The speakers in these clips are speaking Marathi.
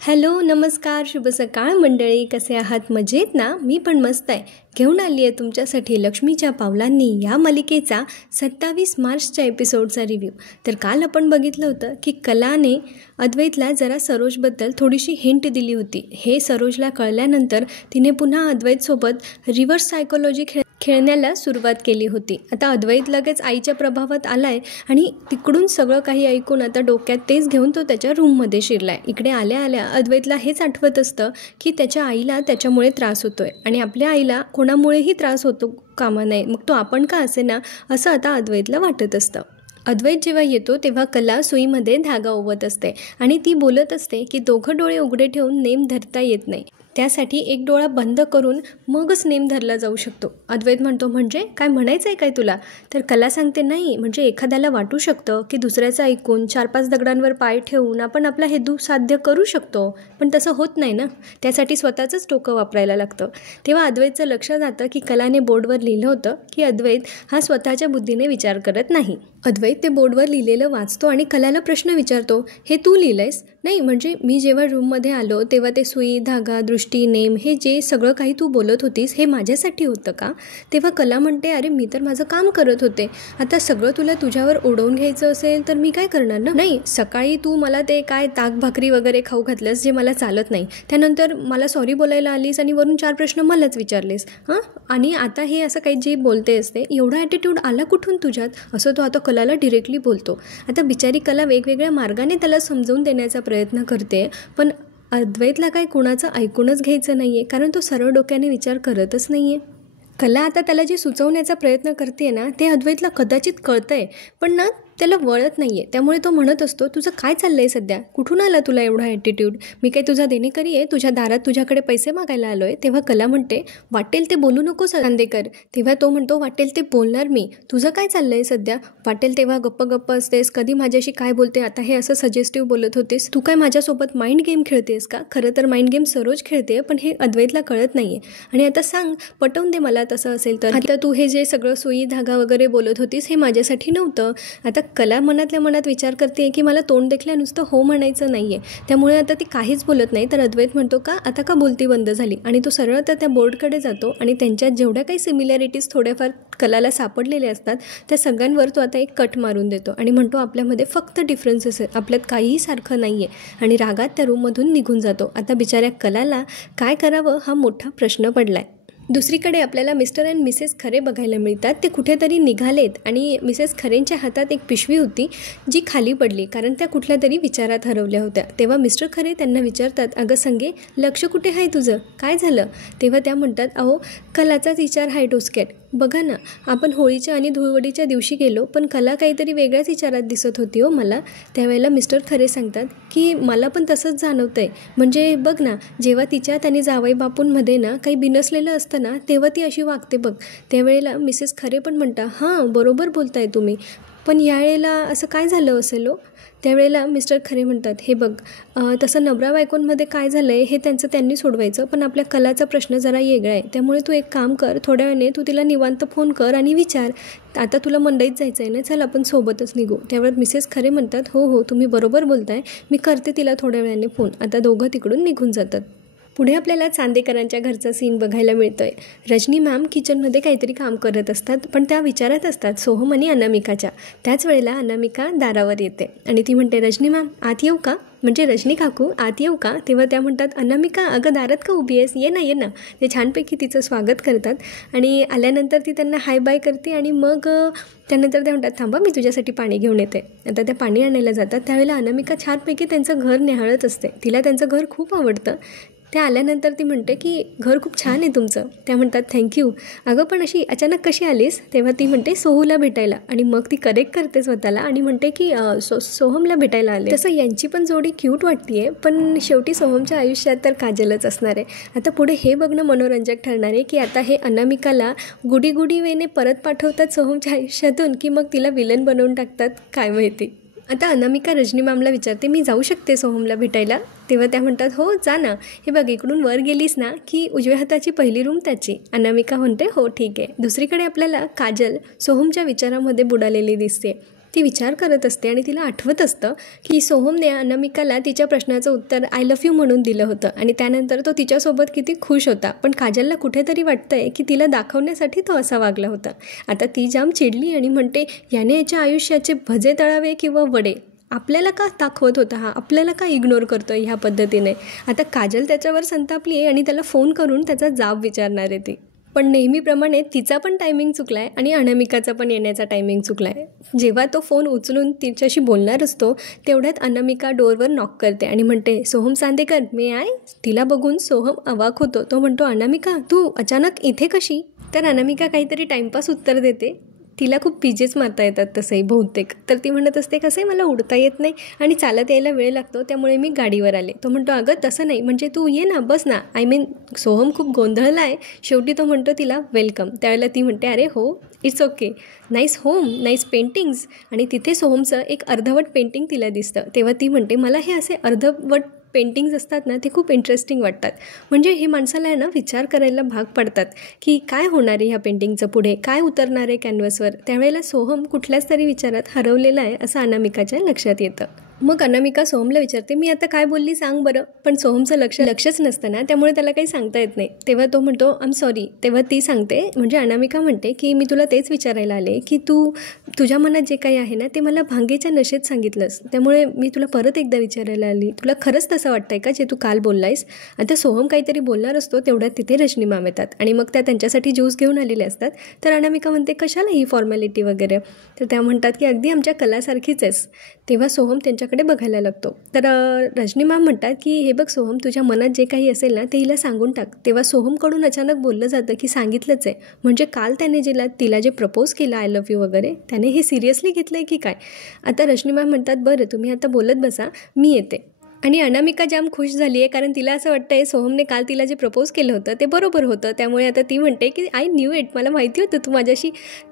हॅलो, नमस्कार, शुभ सकाळ मंडळी. कसे आहात? मजेत ना? मी पण मस्त आहे. घेऊन आली आहे तुमच्यासाठी लक्ष्मीच्या पावलांनी या मालिकेचा 27 मार्चच्या एपिसोडचा रिव्ह्यू. तर काल आपण बघितलं होतं की कलाने अद्वैतला जरा सरोजबद्दल थोडीशी हिंट दिली होती. हे सरोजला कळल्यानंतर तिने पुन्हा अद्वैतसोबत रिव्हर्स सायकोलॉजी खेळण्याला सुरुवात केली होती. आता अद्वैत लगेच आईच्या प्रभावात आलाय आणि तिकडून सगळं काही ऐकून आता डोक्यात तेच घेऊन तो त्याच्या रूममध्ये शिरलाय. इकडे आल्या आल्या अद्वैतला हेच आठवत असतं की त्याच्या आईला त्याच्यामुळे त्रास होतोय आणि आपल्या आईला कोणामुळेही त्रास होतो कामा नये, मग तो आपण का असे ना, असं आता अद्वैतला वाटत असतं. अद्वैत जेव्हा येतो तेव्हा कला सुईमध्ये धागा ओवत असते आणि ती बोलत असते की दोघं डोळे उघडे ठेवून नेम धरता येत नाही, त्यासाठी एक डोळा बंद करून मगच नेम धरला जाऊ शकतो. अद्वैत म्हणतो, म्हणजे काय म्हणायचं आहे काय तुला? तर कला सांगते, नाही म्हणजे एखाद्याला वाटू शकतं की दुसऱ्याचं ऐकून 4-5 दगडांवर पाय ठेवून आपण आपला हेतू साध्य करू शकतो, पण तसं होत नाही ना, त्यासाठी स्वतःचंच डोकं वापरायला लागतं. तेव्हा अद्वैतचं लक्ष जातं की कलाने बोर्डवर लिहिलं होतं की अद्वैत हा स्वतःच्या बुद्धीने विचार करत नाही. अद्वैत ते बोर्डवर लिहिलेलं वाचतो आणि कलाला प्रश्न विचारतो, हे तू लिहिलंयस? नाही म्हणजे मी जेव्हा रूममध्ये आलो तेव्हा ते सुई, धागा, दृष्टी, नेम हे जे सगळं काही तू बोलत होतीस हे माझ्यासाठी होतं का? तेव्हा कला म्हणते, अरे मी तर माझं काम करत होते, आता सगळं तुला तुझ्यावर ओढवून घ्यायचं असेल तर मी काय करणार ना. नाही, सकाळी तू मला ते काय ताक भाकरी वगैरे खाऊ घातलंस जे मला चालत नाही, त्यानंतर मला सॉरी बोलायला आलीस आणि वरून 4 प्रश्न मलाच विचारलेस आणि आता हे असं काही जे बोलते असते, एवढा ॲटिट्यूड आला कुठून तुझ्यात, असं तो आता कलाला डिरेक्टली बोलतो. आता बिचारी कला वेगवेगळ्या मार्गाने त्याला समजावून देण्याचा प्रयत्न करते, पण अद्वैतला काही कुणाचं ऐकूनच घ्यायचं नाही आहे, कारण तो सरळ डोक्याने विचार करतच नाही आहे. कला आता त्याला जे सुचवण्याचा प्रयत्न करते ना, ते अद्वैतला कदाचित कळतं आहे, पण ना त्याला वळत नाही आहे. त्यामुळे तो म्हणत असतो, तुझं काय चाललं आहे सध्या? कुठून आला तुला एवढा ॲटिट्यूड? मी काही तुझा देणेकरी आहे? तुझ्या दारात तुझ्याकडे पैसे मागायला आलो आहे? तेव्हा कला म्हणते, वाटेल ते बोलू नकोस चांदेकर. तेव्हा तो म्हणतो, वाटेल ते बोलणार मी. तुझं काय चाललं आहे सध्या? वाटेल तेव्हा गप्प गप्प असतेस, कधी माझ्याशी काय बोलते, आता हे असं सजेस्टिव्ह बोलत होतेस, तू काय माझ्यासोबत माइंड गेम खेळतेस का? खरं तर माइंड गेम सरोज खेळते, पण हे अद्वैतला कळत नाही आहे. आणि आता सांग, पटवून दे मला तसं असेल तर. आता तू हे जे सगळं सुई धागा वगैरे बोलत होतीस हे माझ्यासाठी नव्हतं. आता कला मनातल्या मनात विचार करते की मला तोंड देखल्या नुसतं हो म्हणायचं नाही आहे, त्यामुळे आता ती काहीच बोलत नाही. तर अद्वैत म्हणतो, का आता का बोलती बंद झाली? आणि तो सरळ तर त्या बोर्डकडे जातो आणि त्यांच्यात जेवढ्या काही सिमिलॅरिटीज थोड्याफार कलाला सापडलेल्या असतात त्या सगळ्यांवर तो आता एक कट मारून देतो आणि म्हणतो, आपल्यामध्ये फक्त डिफरन्सेस आहेत, आपल्यात काहीही सारखं नाही आहे, आणि रागात त्या रूममधून निघून जातो. आता बिचाऱ्या कलाला काय करावं हा मोठा प्रश्न पडलाय. दुसरीकडे आपल्याला मिस्टर अँड मिसेस खरे बघायला मिळतात. ते कुठेतरी निघालेत आणि मिसेस खरेंच्या हातात एक पिशवी होती जी खाली पडली, कारण त्या कुठल्या तरी विचारात हरवल्या होत्या. तेव्हा मिस्टर खरे त्यांना विचारतात, अगं संगे, लक्ष कुठे आहे तुझं? काय झालं? तेव्हा त्या म्हणतात, अहो कलाचाच विचार आहे डोसक्यात. बघा ना, आपण होळीच्या आणि धुळवडीच्या दिवशी गेलो, पण कला काहीतरी वेगळ्याच विचारात दिसत होती हो मला. त्यावेळेला मिस्टर खरे सांगतात की मला पण तसंच जाणवतं आहे. म्हणजे बघ ना, जेव्हा तिच्यात आणि जावई बापूंमध्ये ना काही बिनसलेलं असतं ना, तेव्हा ती अशी वागते बघ. त्यावेळेला मिसेस खरे पण म्हणतात, हां बरोबर बोलताय तुम्ही, पण यावेळेला असं काय झालं असेल हो? त्यावेळेला मिस्टर खरे म्हणतात, हे बघ, तसं नवरा बायकोंमध्ये काय झालं आहे हे त्यांनी सोडवायचं, पण आपल्या कलाचा प्रश्न जरा वेगळा आहे. त्यामुळे तू एक काम कर, थोड्या वेळाने तू तिला निवांत फोन कर आणि विचार, आता तुला मंडईत जायचं आहे ना, चल आपण सोबतच निघू. त्यावेळेस मिसेस खरे म्हणतात, हो हो तुम्ही बरोबर बोलताय, मी करते तिला थोड्या वेळाने फोन. आता दोघं तिकडून निघून जातात. पुढे आपल्याला चांदेकरांच्या घरचा सीन बघायला मिळतोय. रजनी मॅम किचनमध्ये काहीतरी काम करत असतात, पण त्या विचारत असतात सोहम आणि अनामिकाच्या. त्याच वेळेला अनामिका दारावर येते आणि ती म्हणते, रजनी मॅम आत येऊ का? म्हणजे रजनी काकू आत येऊ का? तेव्हा त्या म्हणतात, अनामिका अगं दारात का उभी आहेस? ये ना ये ना. ते छानपैकी तिचं स्वागत करतात आणि आल्यानंतर ती त्यांना हाय बाय करते आणि मग त्यानंतर त्या म्हणतात, थांबा मी तुझ्यासाठी पाणी घेऊन येते. आता त्या पाणी आणायला जातात. त्यावेळेला अनामिका छानपैकी त्यांचं घर निहाळत असते. तिला त्यांचं घर खूप आवडतं. त्या आल्यानंतर ती म्हणते की घर खूप छान आहे तुमचं. त्या म्हणतात, थँक्यू. अगं पण अशी अचानक कशी आलीस? तेव्हा ती म्हणते, सोहूला भेटायला. आणि मग ती करेक्ट करते स्वतःला आणि म्हणते की सोहमला भेटायला आले. तसं यांची पण जोडी क्यूट वाटते आहे, पण शेवटी सोहमच्या आयुष्यात तर काजलच असणार आहे. आता पुढे हे बघणं मनोरंजक ठरणार आहे की आता हे अनामिकाला गुडी वेने परत पाठवतात सोहमच्या आयुष्यातून, की मग तिला विलन बनवून टाकतात काय माहिती. आता अनामिका रजनी मॅमला विचारते, मी जाऊ शकते सोहमला भेटायला? तेव्हा त्या म्हणतात, हो जा ना. हे बघ, इकडून वर गेलीस ना की उजव्या हाताची पहिली रूम त्याची. अनामिका म्हणते, हो ठीक आहे. दुसरीकडे आपल्याला काजल सोहमच्या विचारामध्ये बुडालेली दिसते. ती विचार करत असते आणि तिला आठवत असतं की सोहमने अनामिकाला तिच्या प्रश्नाचं उत्तर आय लव्ह यू म्हणून दिलं होतं आणि त्यानंतर तो तिच्यासोबत किती खुश होता. पण काजलला कुठेतरी वाटतंय की तिला दाखवण्यासाठी तो असा वागला होता. आता ती जाम चिडली आणि म्हणते, याने याच्या आयुष्याचे भजे तळावे किंवा वडे, आपल्याला का दाखवत होता हा, आपल्याला का इग्नोर करतो ह्या पद्धतीने. आता काजल त्याच्यावर संतापली आहे आणि त्याला फोन करून त्याचा जाब विचारणार आहे ती. पण नेहमीप्रमाणे तिचा पण टायमिंग चुकला आहे आणि अनामिकाचा पण येण्याचा टायमिंग चुकला आहे. जेव्हा तो फोन उचलून तिच्याशी बोलणार असतो तेवढ्यात अनामिका डोअरवर नॉक करते आणि म्हणते, सोहम चांदेकर मे आय. तिला बघून सोहम अवाक होतो. तो म्हणतो, अनामिका तू अचानक इथे कशी. तर अनामिका काहीतरी टाईमपास उत्तर देते. तिला खूप पिजेच मारता येतात तसंही बहुतेक. तर ती म्हणत असते, कसंही मला उडता येत नाही आणि चालत यायला वेळ लागतो त्यामुळे मी गाडीवर आले. तो म्हणतो, अगं तसं नाही, म्हणजे तू ये ना, बस ना. सोहम खूप गोंधळला आहे. शेवटी तो म्हणतो तिला वेलकम. त्यावेळेला ती म्हणते, अरे हो, it's okay, nice home, nice paintings. आणि तिथे सोहमचं एक अर्धवट पेंटिंग तिला दिसतं. तेव्हा ती म्हणते, मला हे असे अर्धवट पेंटिंग्स असतात ना ते खूप इंटरेस्टिंग वाटतात. म्हणजे हे माणसाला आहे ना विचार करायला भाग पडतात की काय होणार आहे ह्या पेंटिंगचं पुढे, काय उतरणार आहे कॅनव्हसवर. त्यावेळेला सोहम कुठल्याच तरी विचारात हरवलेला आहे असं अनामिकाच्या लक्षात येतं. मग अनामिका सोहमला विचारते, मी आता काय बोलली सांग बरं. पण सोहमचं लक्षच नसतं ना, त्यामुळे त्याला काही सांगता येत नाही. तेव्हा तो म्हणतो, आय एम सॉरी. तेव्हा ती सांगते, म्हणजे अनामिका म्हणते की मी तुला तेच विचारायला आले की तुझ्या मनात जे काही आहे ना ते मला भांगेच्या नशेत सांगितलंस, त्यामुळे मी तुला परत एकदा विचारायला आली, तुला खरंच तसं वाटतंय का जे तू काल बोललायस. आता सोहम काहीतरी बोलणार असतो तेवढ्यात तिथे रजनी मॅम येतात आणि मग त्या त्यांच्यासाठी ज्यूस घेऊन आलेले असतात. तर अनामिका म्हणते, कशाला ही फॉर्मॅलिटी वगैरे. तर त्या म्हणतात की अगदी आमच्या कलासारखीच आहेस. तेव्हा सोहम त्यांच्याकडे बघायला लागतो. तर रजनी मॅम म्हणतात की हे बघ सोहम, तुझ्या मनात जे काही असेल ना ते हिला सांगून टाक. तेव्हा सोहमकडून अचानक बोललं जातं की सांगितलंच आहे, म्हणजे काल त्याने तिला जे प्रपोज केलं आय लव्ह यू वगैरे, त्याने हे सिरियसली घेतलं आहे की काय. आता रजनी मॅम म्हणतात, बरं तुम्ही आता बोलत बसा, मी येते. आणि अनामिका जाम खुश झाली आहे कारण तिला असं वाटतं आहे सोहमने काल तिला जे प्रपोज केलं होतं ते बरोबर होतं. त्यामुळे आता ती म्हणते की आय न्यू इट, मला माहिती होतं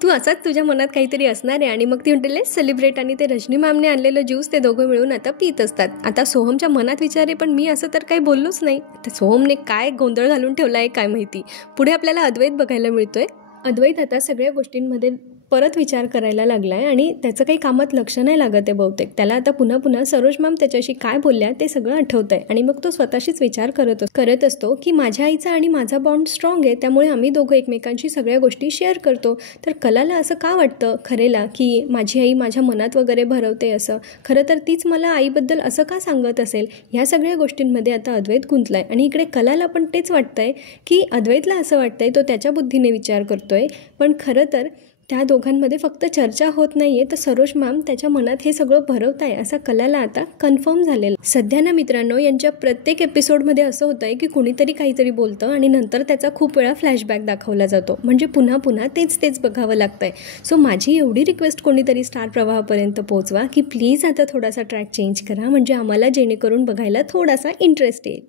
तू असाच तुझ्या मनात काहीतरी असणार आहे. आणि मग ती म्हणते लेट्स सेलिब्रेट. आणि ते रजनी मॅमने आणलेलं ज्यूस ते दोघं मिळून आता पित असतात. आता सोहमच्या मनात विचार आहे, पण मी असं तर काही बोललोच नाही. तर सोहमने काय गोंधळ घालून ठेवला आहे काय माहिती. पुढे आपल्याला अद्वैत बघायला मिळतोय. अद्वैत आता सगळ्या गोष्टींमध्ये परत विचार करायला लागला आहे आणि त्याचं काही कामात लक्ष नाही लागत आहे बहुतेक. त्याला आता पुन्हा सरोज मॅम त्याच्याशी काय बोलल्या ते सगळं आठवतं आहे आणि मग तो स्वतःशीच विचार करत असतो की माझ्या आईचा आणि माझा बॉन्ड स्ट्रॉंग आहे, त्यामुळे आम्ही दोघं एकमेकांशी सगळ्या गोष्टी शेअर करतो. तर कलाला असं का वाटतं खरेला की माझी आई माझ्या मनात वगैरे भरवते असं. खरं तर तीच मला आईबद्दल असं का सांगत असेल. ह्या सगळ्या गोष्टींमध्ये आता अद्वैत गुंतला आहे आणि इकडे कलाला पण तेच वाटतं आहे की अद्वैतला असं वाटतं आहे, तो त्याच्या बुद्धीने विचार करतो आहे. पण खरं तर त्या दोघांमध्ये फक्त चर्चा होत नाही आहे, तर सरोज मॅम त्याच्या मनात हे सगळं भरवत आहे असं कलाला आता कन्फर्म झालेलं. सध्या ना मित्रांनो, यांच्या प्रत्येक एपिसोडमध्ये असं होतं आहे की कुणीतरी काहीतरी बोलतं आणि नंतर त्याचा खूप वेळा फ्लॅशबॅक दाखवला जातो, म्हणजे पुन्हा तेच बघावं लागतं आहे. सो माझी एवढी रिक्वेस्ट कोणीतरी स्टार प्रवाहापर्यंत पोहोचवा की प्लीज आता थोडासा ट्रॅक चेंज करा, म्हणजे आम्हाला जेणेकरून बघायला थोडासा इंटरेस्ट येईल.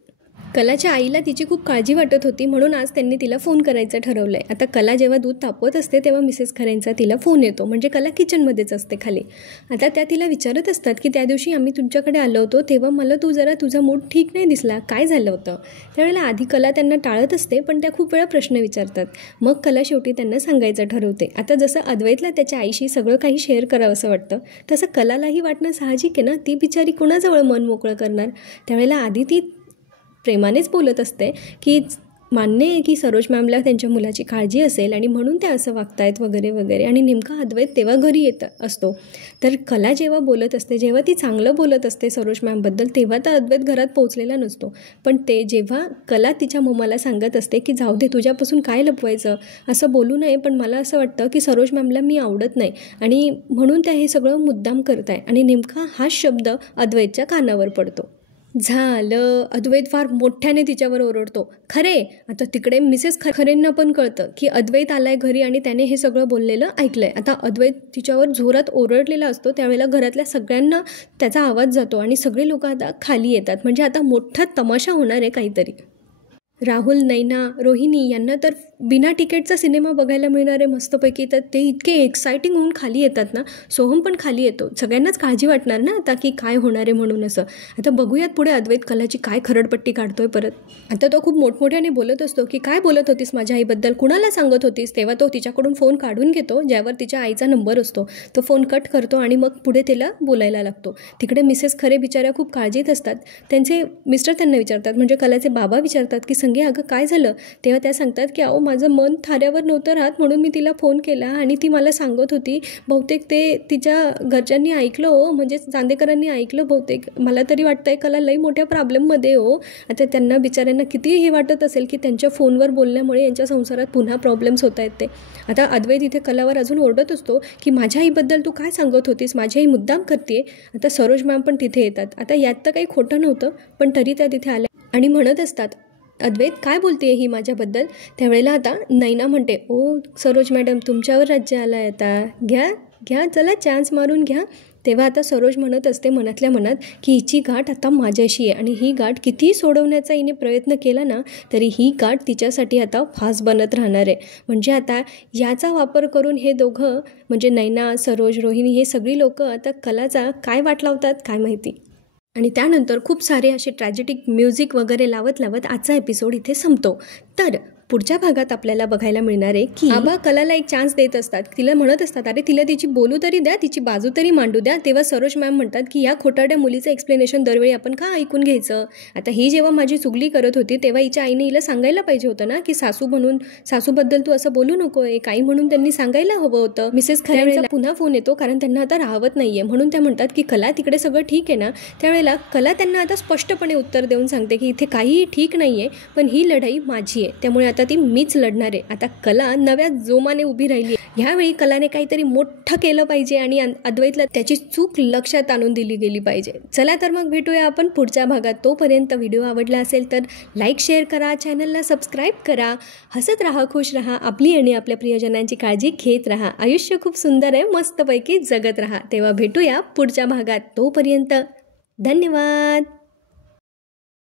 कलाच्या आईला तिची खूप काळजी वाटत होती म्हणून आज त्यांनी तिला फोन करायचं ठरवलं आहे. आता कला जेव्हा दूध तापवत असते तेव्हा मिसेस खरेंचा तिला फोन येतो, म्हणजे कला किचनमध्येच असते खाली. आता त्या तिला विचारत असतात की त्या दिवशी आम्ही तुमच्याकडे आलो होतो तेव्हा मला तुझा मूड ठीक नाही दिसला, काय झालं होतं. त्यावेळेला आधी कला त्यांना टाळत असते, पण त्या खूप वेळा प्रश्न विचारतात. मग कला शेवटी त्यांना सांगायचं ठरवते. आता जसं अद्वैतला त्याच्या आईशी सगळं काही शेअर करावं असं वाटतं, तसं कलालाही वाटणं साहजिक आहे ना. ती बिचारी कुणाजवळ मन मोकळं करणार. त्यावेळेला आधी ती प्रेमानेच बोलत असते की मान्य आहे की सरोज मॅमला त्यांच्या मुलाची काळजी असेल आणि म्हणून त्या असं वागतायत वगैरे. आणि नेमका अद्वैत तेव्हा घरी येत असतो. तर कला जेव्हा बोलत असते, जेव्हा ती चांगलं बोलत असते सरोज मॅमबद्दल, तेव्हा तर अद्वैत घरात पोहोचलेला नसतो. पण ते जेव्हा कला तिच्या मम्माला सांगत असते की जाऊ दे, तुझ्यापासून काय लपवायचं, असं बोलू नये, पण मला असं वाटतं की सरोज मॅमला मी आवडत नाही आणि म्हणून त्या हे सगळं मुद्दाम करत आहे. आणि नेमका हाच शब्द अद्वैतच्या कानावर पडतो. झालं. अद्वैत फार मोठ्याने तिच्यावर ओरडतो. खरे आता तिकडे मिसेस खरेंना पण कळतं की अद्वैत आलाय घरी आणि त्याने हे सगळं बोललेलं ऐकलंय. आता अद्वैत तिच्यावर जोरात ओरडलेला असतो. त्यावेळेला घरातल्या सगळ्यांना त्याचा आवाज जातो आणि सगळे लोक आता खाली येतात, म्हणजे आता मोठा तमाशा होणार आहे काहीतरी. राहुल, नैना, रोहिणी यांना तर बिना तिकीटचा सिनेमा बघायला मिळणार आहे मस्तपैकी. तर ते इतके एक्सायटिंग होऊन खाली येतात ना. सोहम पण खाली येतो. सगळ्यांनाच काळजी वाटणार ना आता की काय होणार आहे म्हणून असं. आता बघूयात पुढे अद्वैत कलाची काय खरडपट्टी काढतोय परत. आता तो खूप मोठमोठ्याने बोलत असतो की काय बोलत होतीस माझ्या आईबद्दल, कुणाला सांगत होतीस. तेव्हा तो तिच्याकडून फोन काढून घेतो ज्यावर तिच्या आईचा नंबर असतो. तो फोन कट करतो आणि मग पुढे तिला बोलायला लागतो. तिकडे मिसेस खरे बिचाऱ्या खूप काळजीत असतात. त्यांचे मिस्टर त्यांना विचारतात, म्हणजे कलाचे बाबा विचारतात की संगे अगं काय झालं. तेव्हा त्या सांगतात की अहो माझं मन थाऱ्यावर नव्हतं राहत म्हणून मी तिला फोन केला आणि ती मला सांगत होती. बहुतेक ते तिच्या घरच्यांनी ऐकलं हो, म्हणजे चांदेकरांनी ऐकलं बहुतेक. मला तरी वाटतंय कला लई मोठ्या प्रॉब्लेममध्ये हो. आता त्यांना बिचाऱ्यांना किती हे वाटत असेल की त्यांच्या फोनवर बोलल्यामुळे यांच्या संसारात पुन्हा प्रॉब्लेम्स होत आहेत ते. आता अद्वैत इथे कलावर अजून ओरडत असतो की माझ्या आईबद्दल तू काय सांगत होतीस, माझी आई मुद्दाम करते. आता सरोज मॅम पण तिथे येतात. आता यात तर काही खोटं नव्हतं पण तरी त्या तिथे आल्या आणि म्हणत असतात अद्वैत काय बोलते ही माझ्याबद्दल. त्यावेळेला आता नैना म्हणते ओ सरोज मॅडम तुमच्यावर राज्य आला आहे आता, घ्या चला चान्स मारून घ्या. तेव्हा आता सरोज म्हणत असते मनातल्या मनात की हिची गाठ आता माझ्याशी आहे आणि ही गाठ कितीही सोडवण्याचा हिने प्रयत्न केला ना तरी ही गाठ तिच्यासाठी आता फास बनत राहणार आहे. म्हणजे आता याचा वापर करून हे दोघं म्हणजे नैना, सरोज, रोहिणी हे सगळी लोक आता कलाचा काय वाट लावतात काय माहिती. आणि त्यानंतर खूप सारे असे ट्रॅजेडिक म्युझिक वगैरे लावत आजचा एपिसोड इथे संपतो. तर पुढच्या भागात आपल्याला बघायला मिळणार आहे की आबा कलाला एक चान्स देत असतात. तिला म्हणत असतात अरे तिला तिची बोलू तरी द्या, तिची बाजू तरी मांडू द्या. तेव्हा सरोज मॅम म्हणतात की या खोटारड्या मुलीचं एक्सप्लेनेशन दरवेळी आपण का ऐकून घ्यायचं. आता ही जेव्हा माझी चुगली करत होती तेव्हा हिच्या आईने हिला सांगायला पाहिजे होतं ना की सासूबद्दल तू असं बोलू नको, एक आई म्हणून त्यांनी सांगायला हवं होतं. मिसेस खऱ्यांचा पुन्हा फोन येतो कारण त्यांना आता राहवत नाहीये म्हणून त्या म्हणतात की कला तिकडे सगळं ठीक आहे ना. त्यावेळेला कला त्यांना आता स्पष्टपणे उत्तर देऊन सांगते की इथे काहीही ठीक नाहीये पण ही लढाई माझी आहे त्यामुळे आता ती मीच लढणार आहे. आता कला नव्या जोमाने उभी राहिली. ह्यावेळी कलाने काहीतरी मोठं केलं पाहिजे आणि अद्वैतला त्याची चूक लक्षात आणून दिली गेली पाहिजे. चला तर मग भेटूया आपण पुढच्या भागात. तोपर्यंत व्हिडिओ आवडला असेल तर लाईक शेअर करा, चॅनलला सबस्क्राईब करा. हसत राहा, खुश राहा, आपली आणि आपल्या प्रियजनांची काळजी घेत राहा. आयुष्य खूप सुंदर आहे, मस्तपैकी जगत राहा. तेव्हा भेटूया पुढच्या भागात. तोपर्यंत धन्यवाद.